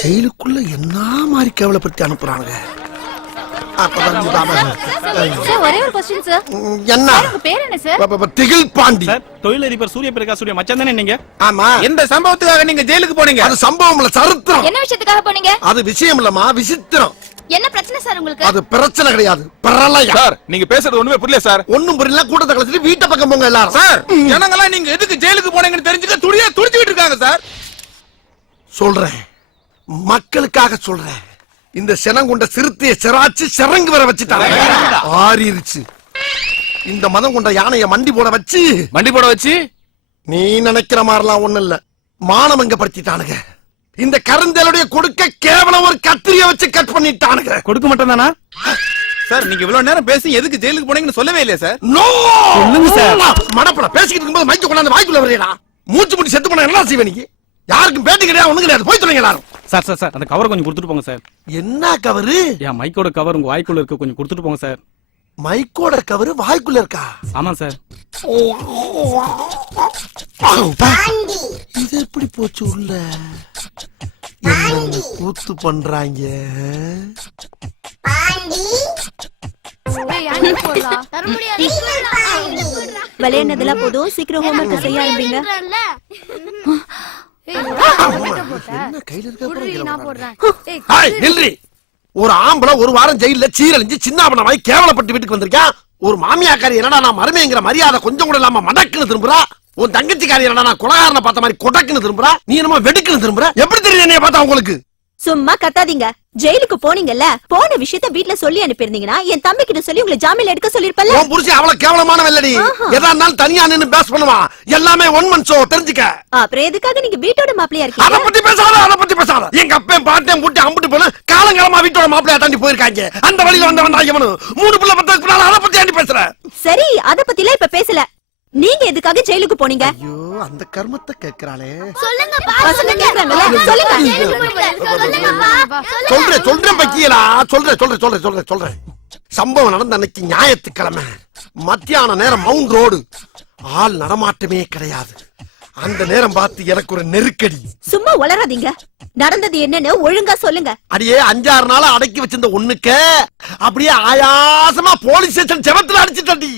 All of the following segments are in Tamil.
ஜெயிலுக்குள்ள என்ன மாதிரி கேவலப்படுத்தி அனுப்புறானுங்க. ஒரே ஒரு क्वेश्चन சார். என்ன உங்க பேர் என்ன சார்? திகில் பாண்டி. சார், தொழிலதிபர் சூரிய பிரகாஷுடைய மச்சான் தானே நீங்க? ஆமா. எந்த சம்பவத்துக்காக நீங்க ஜெயிலுக்கு போனீங்க? அது சம்பவம் இல்ல, சரித்திரம். என்ன விஷயத்துக்காக போனீங்க? அது விஷயம் இல்லமா, விசித்திரம். என்ன பிரச்சனை சார் உங்களுக்கு? அது பிரச்சனை கிடையாது, பிரளயம். சார், நீங்க பேசுறது ஒண்ணுமே புரியல சார். ஒண்ணும் புரியல. கூட்டத்தை கலைச்சிட்டு வீட்டை பக்கம் போங்க எல்லாரும். சார், ஜனங்களா நீங்க எதுக்கு ஜெயிலுக்கு போனீங்கன்னு தெரிஞ்சுக்க துடிச்சிட்டு இருக்காங்க சார். சொல்றேன், மக்களுக்காக சொல்றேன். இந்த செனங்கொண்ட சிறுத்தையை சிராச்சு சிறங்கு வர வச்சுட்டாங்க. ஆறிருச்சு. இந்த மதம் கொண்ட யானைய மண்டி போட வச்சு நீ நினைக்கிற மாதிரிலாம் ஒண்ணு இல்ல, மானமங்க படுத்திட்டானுங்க. இந்த கருந்தலுடைய கொடுக்க கேவலம் ஒரு கத்திரிய வச்சு கட் பண்ணிட்டானுங்க. கொடுக்க மட்டும் தானா சார்? நீங்க இவ்வளவு நேரம் பேசி எதுக்கு ஜெயிலுக்கு போனீங்கன்னு சொல்லவே இல்லையா சார்? நோ சொல்லுங்க சார். மடப்பட பேசிக்கிட்டு இருக்கும்போது மைக்க கொண்டாந்து வாய்க்குள்ள வரீங்களா? மூச்சு முடி செத்து போன என்ன செய்வே? நீங்க யாருக்கும் பேட்டி கிடையாது, ஒண்ணு கிடையாது. போய் சொல்லுங்க எல்லாரும். சார் சார் சார், அந்த கவர் கொஞ்சம் கொடுத்துட்டு போங்க சார். என்ன கவரு? என் மைக்கோட கவர் உங்க வாய்க்குள்ள இருக்க, கொஞ்சம் கொடுத்துட்டு போங்க சார். மைக்கோட கவரு வாய்க்குள்ள இருக்கா? ஆமா சார். இது எப்படி போச்சு உள்ள? என்ன கூத்து பண்றாங்க? விளையாடுனதெல்லாம் போதும், சீக்கிரம் ஹோம்வொர்க் செய்ய ஆரம்பிங்க. ஒரு ஆம்பளை ஒரு வாரம் ஜெயில சீரழிஞ்சு சின்னாபனமாய் கேவலப்பட்டு வீட்டுக்கு வந்திருக்கான். ஒரு மாமியாக்காரி என்னடா நான் மருமைங்கிற மரியாதை கொஞ்சம் கூட இல்லாம மடக்குன்னு திரும்புறா. உன் தங்கச்சிக்காரி என்னடா நான் குலகாரனை பார்த்த மாதிரி கொடக்குன்னு திரும்புறா. நீ என்னமோ வெடுக்குன்னு திரும்புற. எப்படி தெரியுது என்னைய பார்த்தா உங்களுக்கு? சும்மா கத்தாதீங்க. ஜெயிலுக்கு போனீங்கல்ல, போன விஷயத்த வீட்ல சொல்லி அனுப்பிருந்தீங்கன்னா என் தம்பி கிட்ட சொல்லி உங்களை ஜாமீன்ல எடுக்க சொல்லிருப்பல்ல. உன் புருஷன் அவ்வளவு கேவலமான வெள்ளடி. எதா இருந்தாலும் தனியா நின்னு பேஸ் பண்ணுவான். எல்லாமே ஒன் மன் ஷோ, தெரிஞ்சுக்க. அப்புறம் எதுக்காக நீங்க வீட்டோட மாப்பிளையா இருக்கீங்க? அத பத்தி பேசாத. எங்க அப்பன் பாட்டையும் கூட்டி அம்பிட்டு போன காலங்காலமா வீட்டோட மாப்பிளையா தாண்டி போயிருக்காங்க. அந்த வழியில வந்தவன் இவனு 3 பிள்ளை பத்ததுக்கு பின்னால அத பத்தி ஆண்டி பேசுற. சரி, அத பத்திலாம் இப்ப பேசல. நீங்க எதுக்காக ஜெயிலுக்கு போனீங்க? ஐயோ, அந்த கர்மத்தை கேக்குறாளே. சொல்லுங்கப்பா. பசங்க கேக்குறாங்கல, சொல்லுங்க. சொல்றேன் பக்கியலா. சொல்றேன். சம்பவம் நடந்த அன்னைக்கு ஞாயிற்றுக்கிழமை மத்தியான நேரம் மவுண்ட் ரோடு. ஆள் நடமாட்டமே கிடையாது. அந்த நேரம் பார்த்து எனக்கு ஒரு நெருக்கடி. சும்மா உளறாதீங்க. நடந்தது என்னன்னு ஒழுங்கா சொல்லுங்க. அடியே 5-6 நாளா அடக்கி வச்சிருந்த ஒண்ணுக்கு அப்படியே ஆயாசமா போலீஸ் ஸ்டேஷன் செவத்துல அடிச்சுட்டடி.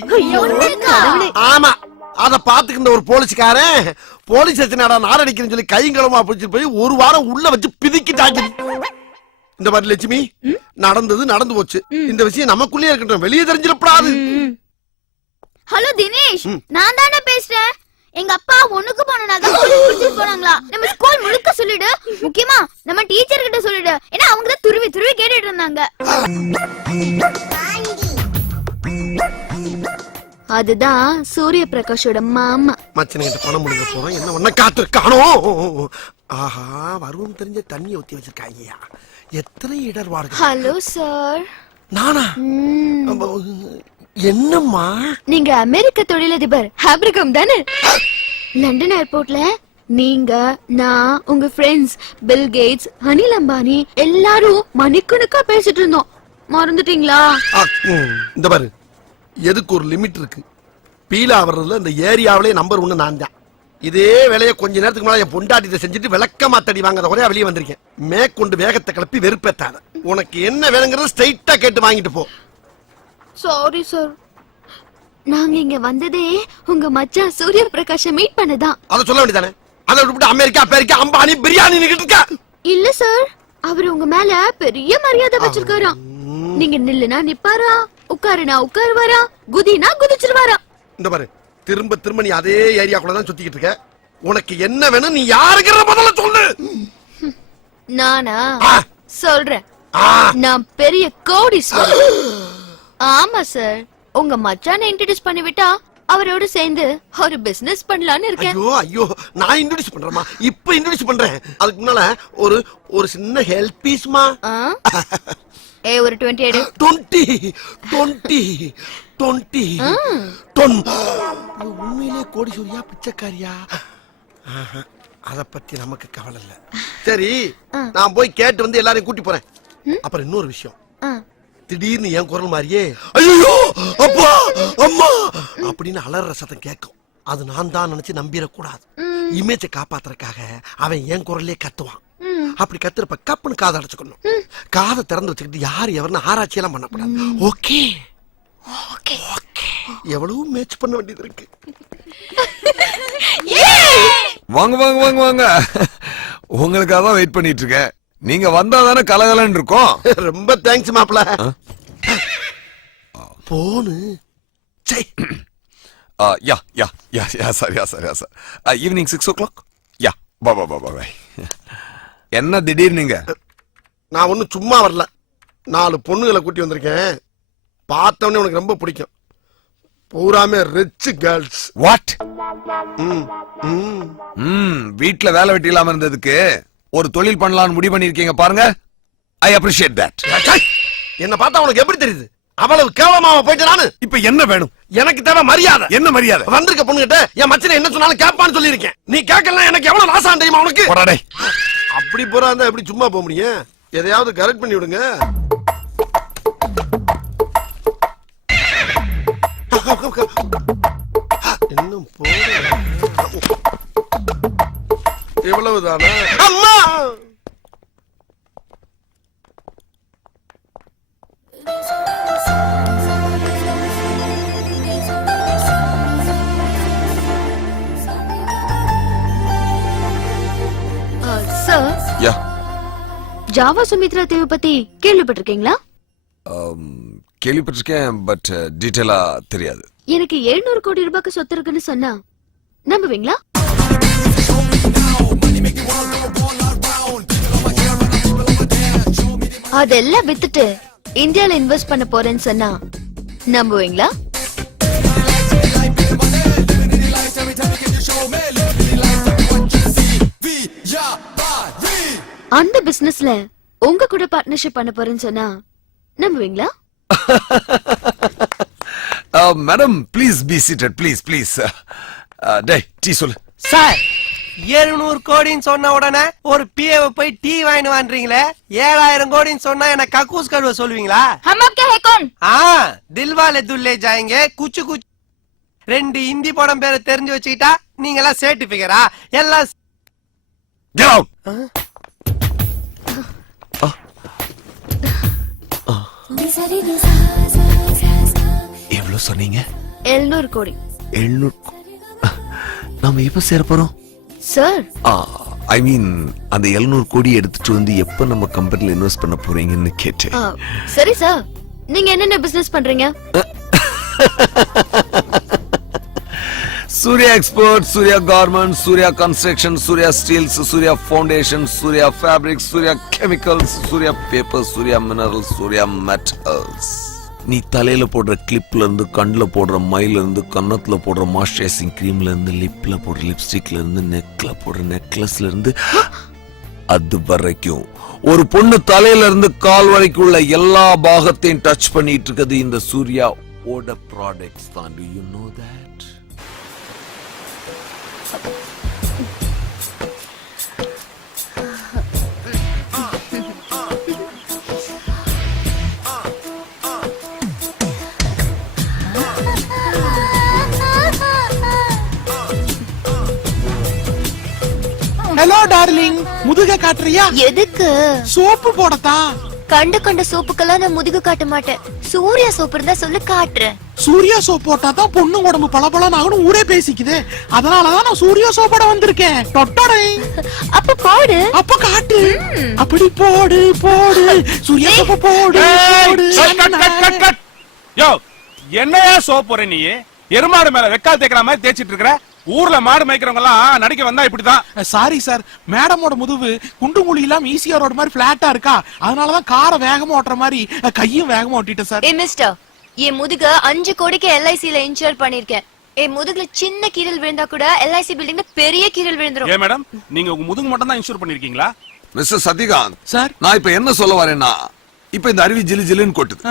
ஆமா, அத பாத்துக்கின்ற ஒரு போலீஸ்காரன் போலீஸ் ஸ்டேஷன் நாரடிக்கிறேன்னு சொல்லி கைங்களமா பிடிச்சிட்டு போய் ஒரு வாரம் உள்ள வச்சு பிதிக்கிட்டாங்க. இந்த மாதிரி லட்சுமி, நடந்து போச்சு. இந்த விஷயம் நமக்குள்ளே இருக்கட்டும், வெளியே தெரிஞ்சிடப்படாது. ஹலோ தினேஷ், நான் தானே பேசுறேன். எங்க அப்பா ஒண்ணுக்கு போனனால போனாங்களா? நம்ம ஸ்கூல் முழுக்க சொல்லிடு, முக்கியமா நம்ம டீச்சர் கிட்ட சொல்லிடு. ஏன்னா அவங்க தான் துருவி கேட்டுட்டு இருந்தாங்க. அதுதான் சூரிய பிரகாஷோட மாமா. மச்சனிட்ட பணம் முடிஞ்ச போறோம். என்ன ஒண்ணு காத்து காணோ. ஆஹா, வருவோம் தெரிஞ்ச தண்ணி ஊத்தி வச்சிருக்காங்கயா. எத்தனை இடர்வார்கள். Hello sir. நானா? என்னம்மா? நீங்க அமெரிக்க தொழிலதிபர் ஆப்ரகாம் தானே? லண்டன் ஏர்போர்ட்ல நீங்க, நான், உங்க friends Bill Gates, Anil Ambani எல்லாரும் மணிக்கணக்கா பேசிட்டு இருந்தோம். மறந்துட்டீங்களா? இந்த பாரு, எதுக்கு ஒரு லிமிட் இருக்கு. பீலா வர்றதுல இந்த ஏரியாவிலே நம்பர் 1 நான் தான். இதே வேலையை கொஞ்ச நேரத்துக்கு மேல என் பொண்டாட்டிட்ட செஞ்சுட்டு விளக்கமா தடி வாங்காத ஒரே வெளியே வந்திருக்கேன். மேற்கொண்டு வேகத்தை கிளப்பி வெறுப்பேத்தாத. உனக்கு என்ன வேணுங்கிறது ஸ்ட்ரைட்டா கேட்டு வாங்கிட்டு போ. சாரி சார், நாங்க இங்க வந்ததே உங்க மச்சான் சூரிய பிரகாஷ மீட் பண்ணதான். அத சொல்ல வேண்டியதானே? அத விட்டு அமெரிக்கா அம்பானி பிரியாணி நிக்கிட்டு இல்ல சார், அவர் உங்க மேல பெரிய மரியாதை வச்சிருக்காராம். நீங்க நில்லுனா நிப்பாரா, உட்காருனா உட்காருவாரா, குதினா குதிச்சிருவாரா. இந்த பாரு, திரும்ப நீ அதே ஏரியாக்குள்ள தான் சுத்திக்கிட்டு இருக்க. உனக்கு என்ன வேணும்? நீ யாருக்கிற முதல்ல சொல்லு. நானா சொல்றேன், நான் பெரிய கோடீஸ்வரன். ஆமா சார், உங்க மச்சான இன்ட்ரோடியூஸ் பண்ணிவிட்டா அவரோட சேர்ந்து ஒரு பிசினஸ் பண்ணலாம்னு இருக்கேன். ஐயோ, நான் இன்ட்ரோடியூஸ் பண்றேமா? இப்ப இன்ட்ரோடியூஸ் பண்றேன். அதுக்கு முன்னால ஒரு சின்ன ஹெல்ப் பீஸ்மா. ஒரு 20 எடு. 20 உண்மையிலே கோடீஸ்வரியா பிச்சைக்காரியா? அத பத்தி நமக்கு கவலை இல்ல. சரி, நான் போய் கேட்டு வந்து எல்லாரையும் கூட்டி போறேன். அப்புறம் இன்னொரு விஷயம், திடீர்னு என் குரல் மாதிரியே ஐயோ அப்பா அம்மா அப்படின்னு அலற சத்தம் கேட்கும். அது நான் தான் நினைச்சு நம்பிடக்கூடாது. இமேஜை காப்பாத்துறதுக்காக அவன் என் குரல்லே கத்துவான். அப்படி கத்துறப்ப கப்புன்னு காதை அடைச்சுக்கணும். காதை திறந்து வச்சுக்கிட்டு யாரு எவருன்னு ஆராய்ச்சி எல்லாம் பண்ணக்கூடாது. Okay okay okay. எவ்வளவு மேட்ச் பண்ண வேண்டியது இருக்கு. வாங்க வாங்க வாங்க வாங்க, உங்களுக்காக தான் வெயிட் பண்ணிட்டு இருக்கேன். நீங்க வந்தாதானே கலகலன்னு இருக்கும். ரொம்ப தேங்க்ஸ் மாப்ள. போனு யா யா யா யா சார் யா சார் யா சார். Evening 6 o'clock. யா பா பா பா பா. என்ன திடீர்னு நீங்க? நான் ஒன்னும் சும்மா வரல. 4 பொண்ணுகளை கூட்டி வந்திருக்கேன். பார்த்தவொடனே உனக்கு ரொம்ப பிடிக்கும். பூராமே ரிச் கேர்ள்ஸ். வாட்? ம் வீட்ல வேலை வெட்டி இல்லாம இருந்ததுக்கு ஒரு தொழில் பண்ணலாம்னு முடிவு பண்ணிருக்கீங்க பாருங்க. I appreciate that. என்ன பார்த்தா உனக்கு எப்படி தெரியுது? அவ்வளவு கேவலமாவ போயிட்டு நானு. இப்ப என்ன வேணும்? எனக்கு தேவை மரியாதை. என்ன மரியாதை? வந்திருக்க பொண்ணுகிட்ட என் மச்சனை என்ன சொன்னாலும் கேட்பான்னு சொல்லியிருக்கேன். நீ கேட்கலாம். எனக்கு எவ்வளவு லாசம் தெரியுமா உனக்கு? போடாடே. அப்படி போறா இருந்தா எப்படி சும்மா போக முடியும்? எதையாவது கரெக்ட் பண்ணி விடுங்க. இன்னும் இவ்வளவுதானா? அம்மா சார், யா ஜாவா சுமித்ரா தேவி பத்தி கேள்விப்பட்டிருக்கீங்களா? கேள்விப்பட்டிருக்கேன், பட் டீட்டெயிலா தெரியாது. எனக்கு 700 கோடி ரூபாய்க்கு சொத்து இருக்குன்னு சொன்னா நம்புவீங்களா? அதெல்லாம் வித்துட்டு இந்தியால இன்வெஸ்ட் பண்ண போறேன்னு சொன்னா நம்புவீங்களா? அந்த பிசினஸ்ல உங்க கூட பார்ட்னர்ஷிப் பண்ண போறேன்னு சொன்னா நம்புவீங்களா? Madam please be seated, please please. டேய் டீ சொல்லு. சார் 700 கோடின்னு சொன்ன உடனே ஒரு பிஏவை போய் டீ வாங்கிட்டு வான்றீங்களே. 7000 கோடின்னு சொன்னா என்ன கக்கூஸ் கழுவ சொல்லுவீங்களா? தில்வாலே துல்லே ஜாயங்க குச்சு குச்சு 2 ஹிந்தி படம் பேரை தெரிஞ்சு வச்சுக்கிட்டா நீங்க எல்லாம் சர்டிபிகரா எல்லாம்? Get out. எவ்வளவு சொன்னீங்க? 700 கோடி. 700. நாம எப்ப சேர போறோம்? சார், ஐ மீன் அந்த 700 கோடி எடுத்துட்டு வந்து எப்ப நம்ம கம்பெனில இன்வெஸ்ட் பண்ண போறீங்கன்னு கேட்டேன். சரி சார், நீங்க என்னென்ன பிசினஸ் பண்றீங்க? Surya export, Surya garment, Surya construction, Surya steels, Surya foundation, Surya fabrics, Surya chemicals, Surya paper, Surya minerals, Surya metals. நீ தலையில போடுற கிளிப்ல இருந்து, கண்ணுல போடுற மைல இருந்து, கன்னத்துல போடுற மாய்ஸ்சரைசிங் கிரீம்ல இருந்து, லிப்ல போடுற லிப்ஸ்டிக்ல இருந்து, நெக்ல போடுற நெக்லஸ்ல இருந்து, அது வரைக்கும் ஒரு பொண்ணு தலையில இருந்து கால் வரைக்கும் உள்ள எல்லா பாகத்தையும் டச் பண்ணிட்டு இருக்குது இந்த சூர்யா ஓட ப்ராடக்ட்ஸ் தான். Do you know that? Hello darling, முதுக காட்டுறியா? எதுக்கு? சோப்பு போடத்தான். கண்டு கண்ட சோப்புக்கெல்லாம் நான் முதுகு காட்ட மாட்டேன். சூர்யா சோப்பு இருந்தா சொல்லு, காட்டுறேன். சூர்யா சோப் போட்டா தான் பொண்ணு உடம்பு பளபளன்னு ஆகணும் ஊரே பேசிக்குது. அதனாலதான் நான் சூர்யா சோப்போட வந்திருக்கேன். டொட்டடை. அப்ப போடு. அப்ப காட்டு. அப்படி போடு போடு. சூர்யா சோப்பு போடு போடு. யோ, என்னையா சோப் போற நீ? எருமாடு மேல வெக்கால் தேய்க்கிற மாதிரி தேய்ச்சிட்டு இருக்கிற. ஊர்ல மாடு மேய்க்கிறவங்க எல்லாம் நடிக்க வந்தா இப்படிதான். சாரி சார், மேடமோட முதுகு குண்டு முழி இல்லாம ஈஸியா ரோடு மாதிரி பிளாட்டா இருக்கா. அதனாலதான் காரை வேகமா ஓட்டுற மாதிரி கையும் வேகமா ஓட்டிட்டேன் சார். ஏ மிஸ்டர், என் முதுக 5 கோடிக்கு எல்ஐசில இன்சூர் பண்ணிருக்கேன். என் முதுகுல சின்ன கீரல் விழுந்தா கூட எல்ஐசி பில்டிங்ல பெரிய கீரல் விழுந்துரும். ஏ மேடம், நீங்க உங்க முதுகு மட்டும் தான் இன்சூர் பண்ணிருக்கீங்களா? மிஸ்டர் சத்யகாந்த் சார், நான் இப்ப என்ன சொல்ல வரேன்னா, இப்ப இந்த அருவி ஜிலு ஜிலுன்னு கொட்டுது,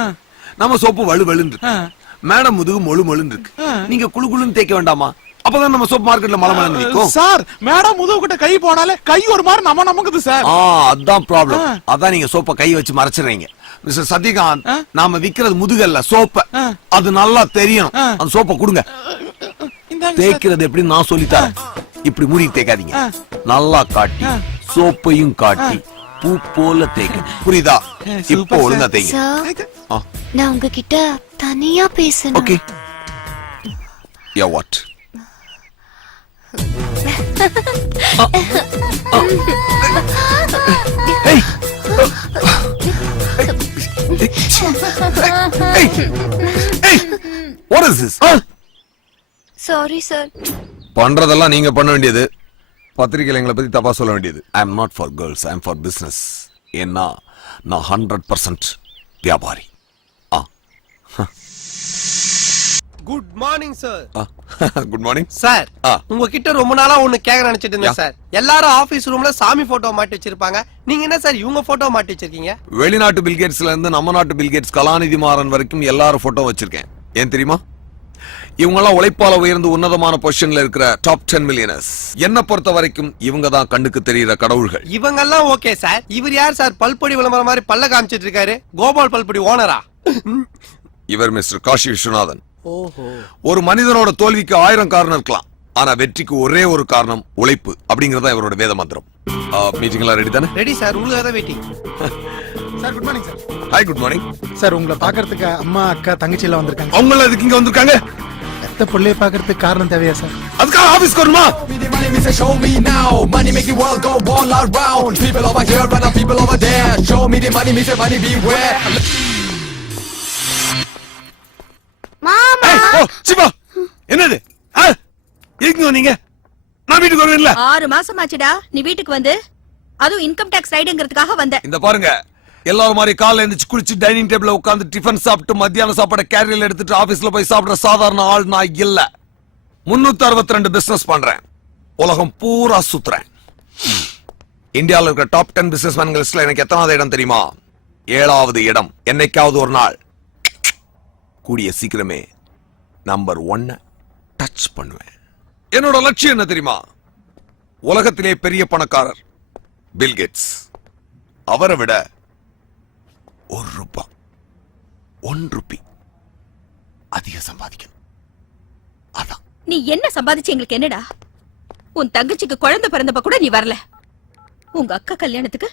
நம்ம சோப்பு வலு வலுன்னு இருக்கு, மேடம் முதுகு மொழு மொழுன்னு இருக்கு. நீங்க குளு குளுன்னு தேய்க்க வேண்டாமா? அப்பதான் நம்ம சோப் மார்க்கெட்ல மலமலன்னு நிக்கும். சார், மேடம் முதுகு கிட்ட கை போனாலே கை ஒரு மாதிரி நமக்குது சார். அதான் ப்ராப்ளம். அதான் நீங்க சோப்ப கை வச்சு மறைச்சிடுறீங்க. மிஸ்டர் சத்யகாந்த், நாம விக்கிறது முதுகல்ல சோப்ப. அது நல்லா தெரியும். அந்த சோப்ப கொடுங்க. தேய்க்கிறது எப்படி நான் சொல்லித்தரேன். இப்படி மூடி தேய்க்காதீங்க. நல்லா காட்டி சோப்பையும் காட்டி பூ போல தேய்க்கும். புரியுதா? இப்போ ஒழுங்கா தேய்ங்க. சார் ஆ. நான் உங்ககிட்ட தனியா பேசணும். Okay. Yeah what? Hey! Hey! Hey! What is this? Sorry sir. பண்றதெல்லாம் நீங்க பண்ண வேண்டியது. பத்திரிகையில எங்களை பத்தி தப்பா சொல்ல வேண்டியது. I am not for girls, I am for business. ஏன்னா நான் 100% வியாபாரி. Good morning sir. Good morning sir ஆ. உங்ககிட்ட ரொம்ப நாளா ஒண்ணு கேட்க நினைச்சிட்டு இருந்தேன் சார். எல்லாரும் ஆபீஸ் ரூம்ல சாமி போட்டோ மாட்டி வச்சிருப்பாங்க. நீங்க என்ன சார் இவங்க போட்டோ மாட்டி வச்சிருக்கீங்க? வெளிநாட்டு பில்கேட்ஸ்ல இருந்து நம்ம நாட்டு பில்கேட்ஸ் கலாநிதி மாறன் வரைக்கும் எல்லாரும் போட்டோ வச்சிருக்கேன். ஏன் தெரியுமா? இவங்க எல்லாம் உழைப்பால உயர்ந்து உன்னதமான பொசிஷன்ல இருக்கிற டாப் 10 மில்லியனர்ஸ். என்ன பொறுத்த வரைக்கும் இவங்க தான் கண்ணுக்கு தெரியுற கடவுள்கள். இவங்க எல்லாம் ஓகே சார். இவர் யார் சார் பல்பொடி விளம்பரம் மாதிரி பல்ல காமிச்சிட்டு இருக்காரு? கோபால் பல்பொடி ஓனரா? இவர் மிஸ்டர் காஷி விஸ்வநாதன். ஓஹோ. ஒரு மனிதனோட தோல்விக்கு 1000 காரணம் இருக்கலாம், ஆனா வெற்றிக்கு ஒரே ஒரு காரணம் உழைப்பு அப்படிங்கறதா இவரோட வேத மந்திரம். மீட்டிங் எல்லாம் ரெடி தானே? Ready sir. உங்களுக்கு தான் waiting. Sir good morning sir. Hi good morning sir உங்களை பாக்குறதுக்கு அம்மா அக்கா தங்கச்சி எல்லாம் வந்திருக்காங்க. அவங்க எல்லாம் இதுக்கு இங்க வந்திருக்காங்க. எத்த பிள்ளைய பாக்குறதுக்கு காரணம் தேவையா சார்? அதுக்காக ஆபீஸ் வரணுமா? Show me now, money make the world go all around. People over here and people over there. Show me the money, me say money beware. மாமா ஓ சிவா, என்னது? எங்க வந்தீங்க? நான் வீட்டுக்கு வருவேன்ல. 6 மாசமாச்சுடா நீ வீட்டுக்கு வந்து. அதுவும் இன்கம் டாக்ஸ் ரைடுங்கிறதுக்காக வந்த. இந்த பாருங்க, எல்லாரும் மாதிரி காலைல எழுந்திருச்சு குளிச்சு டைனிங் டேபிள்ல உட்கார்ந்து டிஃபன் சாப்பிட்டு மத்தியான சாப்பாடு கேரியர்ல எடுத்துட்டு ஆபீஸ்ல போய் சாப்பிடுற சாதாரண ஆள் நான் இல்ல. 362 பிசினஸ் பண்றேன். உலகம் பூரா சுத்துறேன். இந்தியாவில் இருக்கிற டாப் 10 பிசினஸ் மேன் லிஸ்ட்ல எனக்கு எத்தனாவது இடம் தெரியுமா? 7வது இடம். என்னைக்காவது ஒரு நாள் கூடிய சீக்கிரமே நம்பர் 1 டச் பண்ணுவேன். என்னோட லட்சியம் என்ன தெரியுமா? உலகத்திலே பெரிய பணக்காரர் பில் கேட்ஸ். அவரை விட ₹1 அதிக சம்பாதிக்கணும். அதான். நீ என்ன சம்பாதிச்சு எங்களுக்கு என்னடா? உன் தங்கச்சிக்கு குழந்தை பிறந்தப்ப கூட நீ வரல. உங்க அக்கா கல்யாணத்துக்கு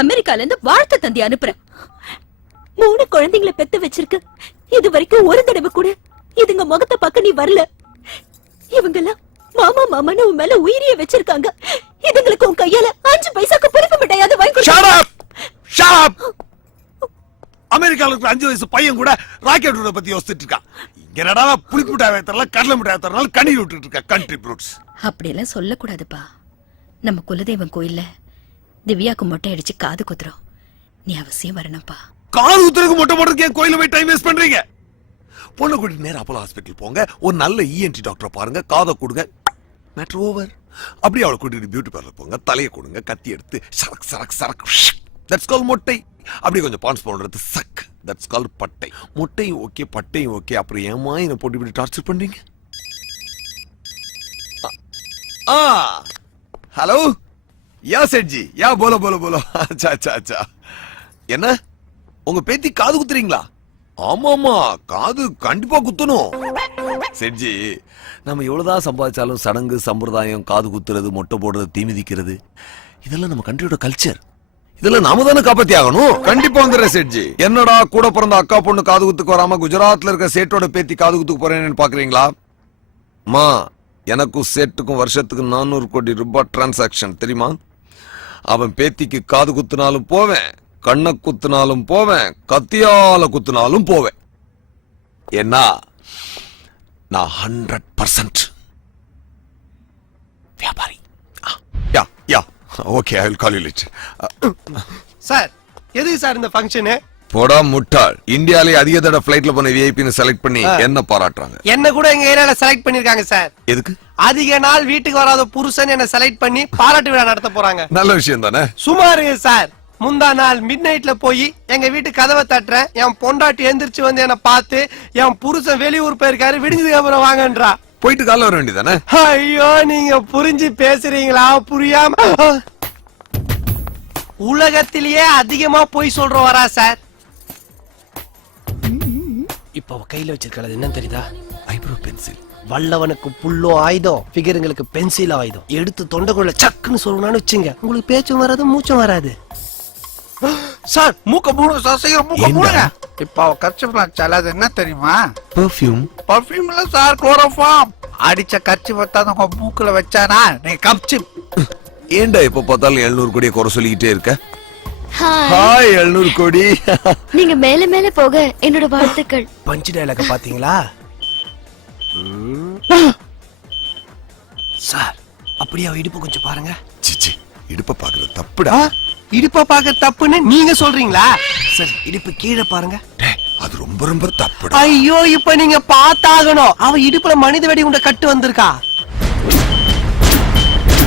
அமெரிக்கால இருந்து வாழ்த்து தந்தி அனுப்புறேன். 3 குழந்தைங்களை பெத்து வச்சிருக்கு. இது வரைக்கும் ஒரு தடவை கூட இதுங்க முகத்தை பார்க்க நீ வரல. இவங்க எல்லாம் மாமா மாமான்னு உன் மேல உயிரிய வச்சிருக்காங்க. இதுங்களுக்கு உன் கையால 5 பைசாக்கு பொறுக்க மிட்டாயாவது வாங்கி கொடு. Shut up! Shut up! அமெரிக்கால இருக்கிற 5 வயசு பையன் கூட ராக்கெட் விட பத்தி யோசிச்சுட்டு இருக்கான். என்னடா புளிப்பு மிட்டாய் தரல, கடலை மிட்டாய் தரனால கண்ணீர் விட்டுட்டு இருக்க கண்ட்ரி ப்ரூட்ஸ். அப்படியெல்லாம் சொல்லக்கூடாதுப்பா. நம்ம குலதெய்வம் கோயில்ல திவ்யாக்கு மொட்டை அடிச்சு காது குத்துறோம். நீ அவசியம் வரணும்ப்பா. காது குத்துறதுக்கு மொட்டை போடுறதுக்கு கோயில போய் டைம் வேஸ்ட் பண்றீங்க? பொண்ணு கூட்டிட்டு நேரா அப்போலோ ஹாஸ்பிட்டல் போங்க. ஒரு நல்ல ENT டாக்டரை பாருங்க, காதை கொடுங்க, மேட்டர் ஓவர். அப்படியே அவளை கூட்டிட்டு பியூட்டி பார்லர் போங்க, தலையை கொடுங்க, கத்தி எடுத்து சரக் சரக் சரக். தட்ஸ் கால் மொட்டை. அப்படியே கொஞ்சம் பான்ஸ் பண்றது சக். தட்ஸ் கால் பட்டை. மொட்டையும் ஓகே, பட்டையும் ஓகே. அப்புறம் ஏமா என்ன போட்டு இப்படி டார்ச்சர் பண்றீங்க? ஹலோ யா செட்ஜி, யா போலோ போலோ போலோ. அச்சா அச்சா அச்சா. என்ன உங்க பேத்தி காது குத்துறீங்களா? ஆமாமா, காது கண்டிப்பா குத்தணும். செட்ஜி, நம்ம எவ்வளவுதான் சம்பாதிச்சாலும் சடங்கு சம்பிரதாயம், காது குத்துறது, மொட்டை போடுறது, தீ மிதிக்கிறது, இதெல்லாம் நம்ம கண்ட்ரியோட கல்ச்சர். இதெல்லாம் நாம தானே காப்பாத்தி ஆகணும். கண்டிப்பா வந்துடுறேன் செட்ஜி. என்னடா கூட பிறந்த அக்கா பொண்ணு காது குத்துக்கு வராம குஜராத்ல இருக்க சேட்டோட பேத்தி காது குத்துக்கு போறேன்னு பாக்குறீங்களா? மா, எனக்கும் சேட்டுக்கும் வருஷத்துக்கு 400 கோடி ரூபாய் டிரான்சாக்சன் தெரியுமா? அவன் பேத்திக்கு காது குத்துனாலும் போவேன், கண்ணை குத்துனாலும் போவேன், கத்தியால குத்துனாலும் போவேன். ஏன்னா நான் 100% வியாபாரி. Yeah yeah okay, I will call you later. Sir எது சார் இந்த ஃபங்க்ஷன்? போடா முட்டாள். இந்தியாலே அதிக தடவை ஃளைட்ல போன விஐபின்னு செலக்ட் பண்ணி என்ன பாராட்டுறாங்க. என்ன கூட எங்க ஏரியால செலக்ட் பண்ணிருக்காங்க சார். எதுக்கு? அதிக நாள் வீட்டுக்கு வராத புருஷன் என்ன செலக்ட் பண்ணி பாராட்டு விழா நடத்த போறாங்க. நல்ல விஷயம் தானே. சும்மா இருங்க சார். முந்தா நாள் மிட் நைட்ல போய் எங்க வீட்டு கதவை தட்டுறேன். என் பொண்டாட்டி எந்திரிச்சு வந்து என்ன பார்த்து, என் புருஷன் வெளியூர் போயிருக்காரு, விடிஞ்சதுக்கு அப்புறம் வாங்கன்றா. போயிட்டு காலைல வர வேண்டியதானே? ஐயோ, நீங்க புரிஞ்சு பேசுறீங்களா? புரியாம உலகத்திலேயே அதிகமா போய் சொல்றோம் வரா சார். இப்ப கையில வச்சிருக்கிறது என்ன தெரியுதா? Eyebrow pencil. வல்லவனுக்கு புல்லோ ஆயுதம், பிகருங்களுக்கு பென்சில் ஆயுதம். எடுத்து தொண்டைக்குள்ள சக்குன்னு சொல்லணும்னு வச்சுங்க, உங்களுக்கு பேச்சும் வராது, மூச்சும் வராது. சார் மூக்க மூடுங்க சார், சீக்கிரம் மூக்க ஏண்டா? மூடுங்க. இப்போ அவ கர்ச்சிப் வச்சால அது என்ன தெரியுமா? பெர்ஃப்யூம். பர்ஃபியூம் இல்ல சார், குளோரோஃபார்ம். அடிச்ச கர்ச்சிப் வத்தாத உங்க மூக்குல வச்சானா நீ கப்சிப். ஏண்டா எப்ப பார்த்தாலும் 700 கோடியை குறை சொல்லிக்கிட்டே இருக்க? ஹாய், ஹாய் 700 கோடி. நீங்க மேல மேல போக என்னோட வாழ்த்துக்கள். பஞ்ச் டயலாக பாத்தீங்களா சார்? அப்படியே அவ இடுப்பு கொஞ்சம் பாருங்க. சிச்சி, இடுப்ப பாக்குறது தப்புடா. இடுப்ப பாக்க தப்புன்னு நீங்க சொல்றீங்களா? சார் இடுப்பு கீழே பாருங்க. டேய், அது ரொம்ப ரொம்ப தப்புடா. ஐயோ, இப்ப நீங்க பார்த்தாகணும். அவ இடுப்புல மனித வெடி உண்ட கட்டு வந்திருக்கா.